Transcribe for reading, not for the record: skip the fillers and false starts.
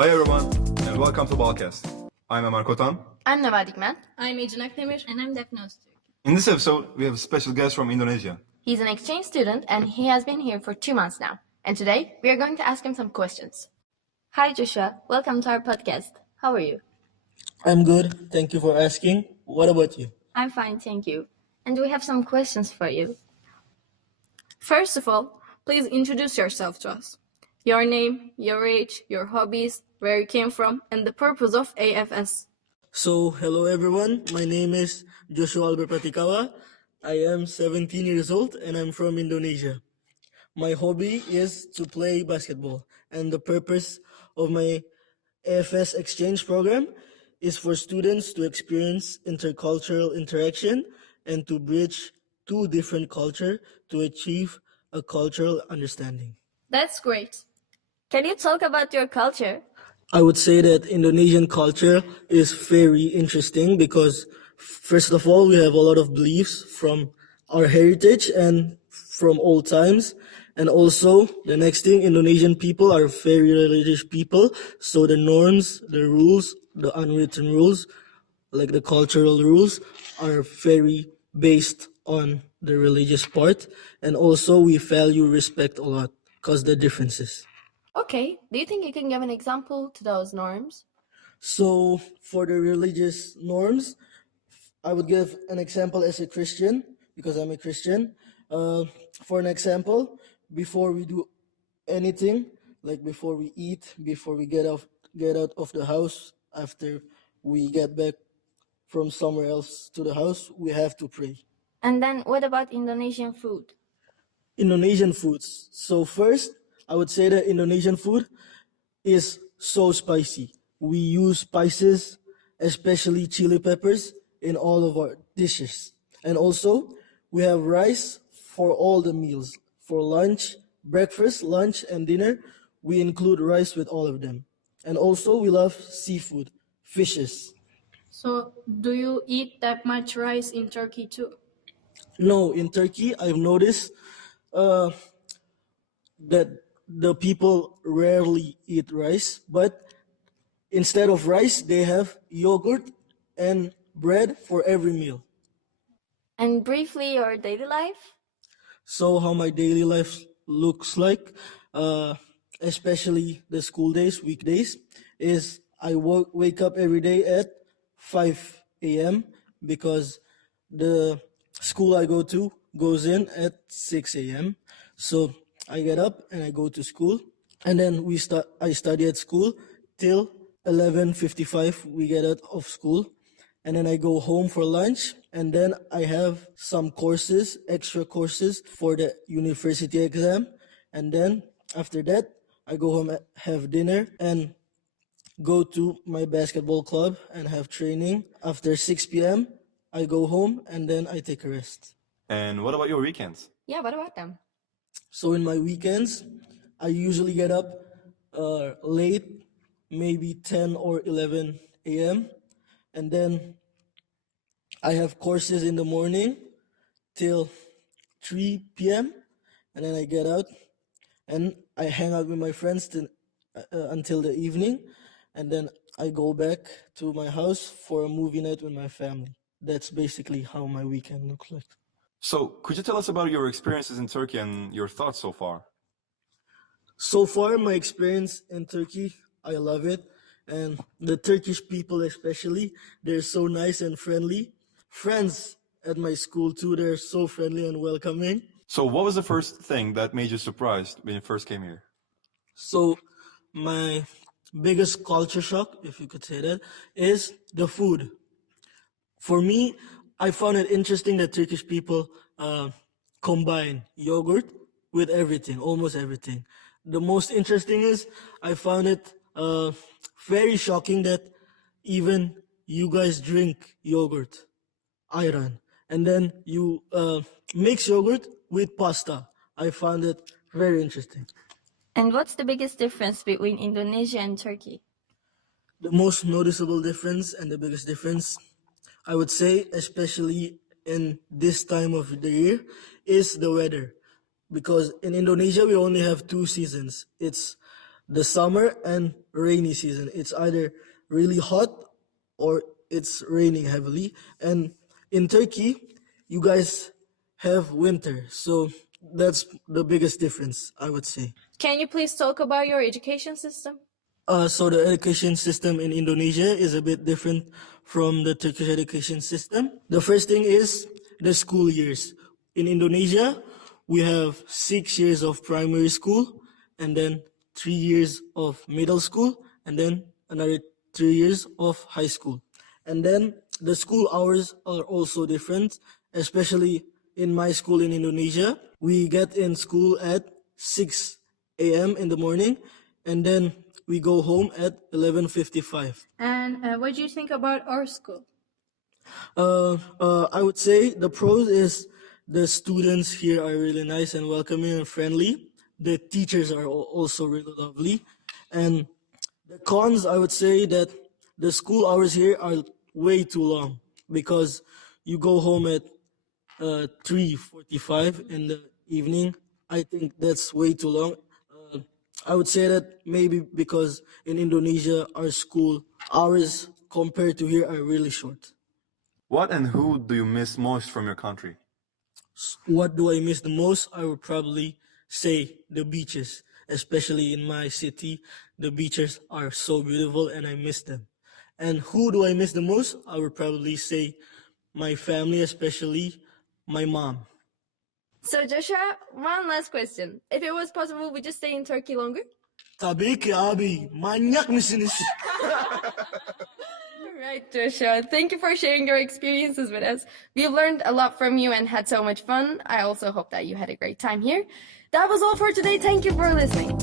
Hi everyone, and welcome to Balcast. I'm Ömer Kotan. I'm Neva Dikmen. I'm Ecin Akdemir. And I'm Defne Öztürk. In this episode, we have a special guest from Indonesia. He's an exchange student and he has been here for 2 months now. And today, we are going to ask him some questions. Hi Joshua, welcome to our podcast. How are you? I'm good. Thank you for asking. What about you? I'm fine, thank you. And we have some questions for you. First of all, please introduce yourself to us. Your name, your age, your hobbies, where you came from, and the purpose of AFS. So, hello everyone. My name is Joshua Albert Pratikawa. I am 17 years old and I'm from Indonesia. My hobby is to play basketball, and the purpose of my AFS exchange program is for students to experience intercultural interaction and to bridge two different cultures to achieve a cultural understanding. That's great. Can you talk about your culture? I would say that Indonesian culture is very interesting because, first of all, we have a lot of beliefs from our heritage and from old times. And also, the next thing, Indonesian people are very religious people. So the norms, the rules, the unwritten rules, like the cultural rules, are very based on the religious part. And also, we value respect a lot because the differences. Okay, do you think you can give an example to those norms? So for the religious norms, I would give an example as a Christian, because I'm a Christian. For an example, before we do anything, like before we eat, before we get out of the house, after we get back from somewhere else to the house, we have to pray. And then what about Indonesian food? Indonesian foods. So first, I would say that Indonesian food is so spicy. We use spices, especially chili peppers, in all of our dishes. And also, we have rice for all the meals. For lunch, breakfast, lunch, and dinner, we include rice with all of them. And also, we love seafood, fishes. So, do you eat that much rice in Turkey too? No, in Turkey, I've noticed that the people rarely eat rice, but instead of rice, they have yogurt and bread for every meal. And briefly, your daily life? So how my daily life looks like, especially the school days, weekdays, is I wake up every day at 5 a.m. because the school I go to goes in at 6 a.m. So I get up and I go to school, and then I study at school till 11:55. We get out of school, and then I go home for lunch, and then I have some courses, extra courses for the university exam, and then after that I go home, have dinner, and go to my basketball club and have training. After 6 p.m. I go home and then I take a rest. And what about your weekends? Yeah, what about them? So in my weekends, I usually get up late, maybe 10 or 11 a.m. And then I have courses in the morning till 3 p.m. And then I get out and I hang out with my friends until the evening. And then I go back to my house for a movie night with my family. That's basically how my weekend looks like. So, could you tell us about your experiences in Turkey and your thoughts so far? So far, my experience in Turkey, I love it. And the Turkish people especially, they're so nice and friendly. Friends at my school too, they're so friendly and welcoming. So, what was the first thing that made you surprised when you first came here? So my biggest culture shock, if you could say that, is the food. For me, I found it interesting that Turkish people combine yogurt with everything, almost everything. The most interesting is I found it very shocking that even you guys drink yogurt, ayran, and then you mix yogurt with pasta. I found it very interesting. And what's the biggest difference between Indonesia and Turkey? The most noticeable difference and the biggest difference, I would say, especially in this time of the year, is the weather. Because in Indonesia, we only have 2 seasons. It's the summer and rainy season. It's either really hot or it's raining heavily. And in Turkey, you guys have winter. So that's the biggest difference, I would say. Can you please talk about your education system? So the education system in Indonesia is a bit different from the Turkish education system. The first thing is the school years. In Indonesia, we have 6 years of primary school, and then 3 years of middle school, and then another 3 years of high school. And then the school hours are also different, especially in my school in Indonesia. We get in school at 6 a.m. in the morning, and then we go home at 11:55. And what do you think about our school? I would say the pros is the students here are really nice and welcoming and friendly. The teachers are also really lovely. And the cons, I would say that the school hours here are way too long because you go home at 3:45 in the evening. I think that's way too long. I would say that maybe because in Indonesia, our school hours compared to here are really short. What and who do you miss most from your country? What do I miss the most? I would probably say the beaches, especially in my city. The beaches are so beautiful and I miss them. And who do I miss the most? I would probably say my family, especially my mom. So Joshua, one last question. If it was possible, would you stay in Turkey longer? Tabii ki abi, manyak mısınız? Right, Joshua. Thank you for sharing your experiences with us. We've learned a lot from you and had so much fun. I also hope that you had a great time here. That was all for today. Thank you for listening.